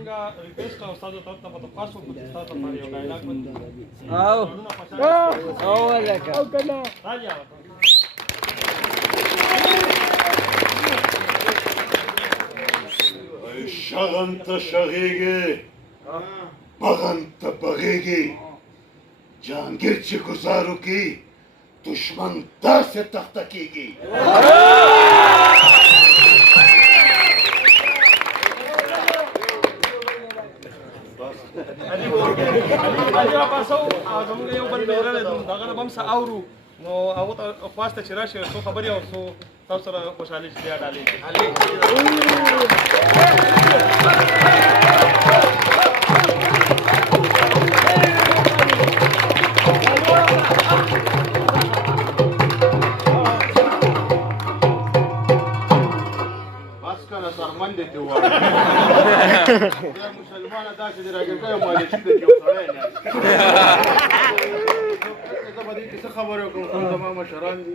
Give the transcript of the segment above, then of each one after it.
څنګه ریکوست او استاد ته په تاسو په استاد باندې یو ډایلاګ او لکه او کنه راځه شغن ته شغیږي بغن ته بغیږي جهانگیر چې گزارو کی دشمن داسې تخته کیږي علي تاسو زموږ یو بل بیرل دغه به هم څه اورو نو هغه ته خواسته چې راشي څو خبرې او څو تاسو سره خوشحالي چې بیا ډالۍ بس کنه سرمن دې ته وایي دا مسلمانه داسې دی راګرځي مالې چې دې یو سړی نه زه به دې کې څه خبرې وکړم زما مشران دي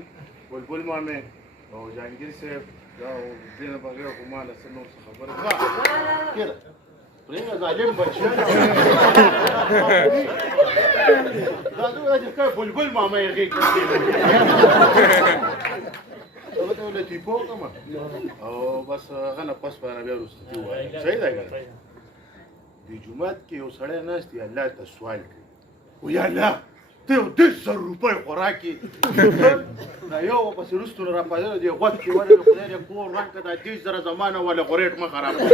بلبل مامې او جهانګیر صاحب دا دې نه بغیر خو ما له څه نور څه خبرې کېده پرېږده ظالم بچیان دا دومره چې ښه بلبل ماما یې غېږ ته هغه ته لطیفه وکړم او بس هغه نه پس به نه بیا وروسته دې ووایم صحیح ده که نه دې جومات کې یو سړی ناست دی الله ته سوال کوي وایي الله ته یو 10,000 روپۍ خوراک یې دا یو پسې وروستو نه راپاڅېده دې غوږ کې ولې خدای دې کور رنګ کړه دا 10,000 زما نه ولې غوریټ مه خراب کړه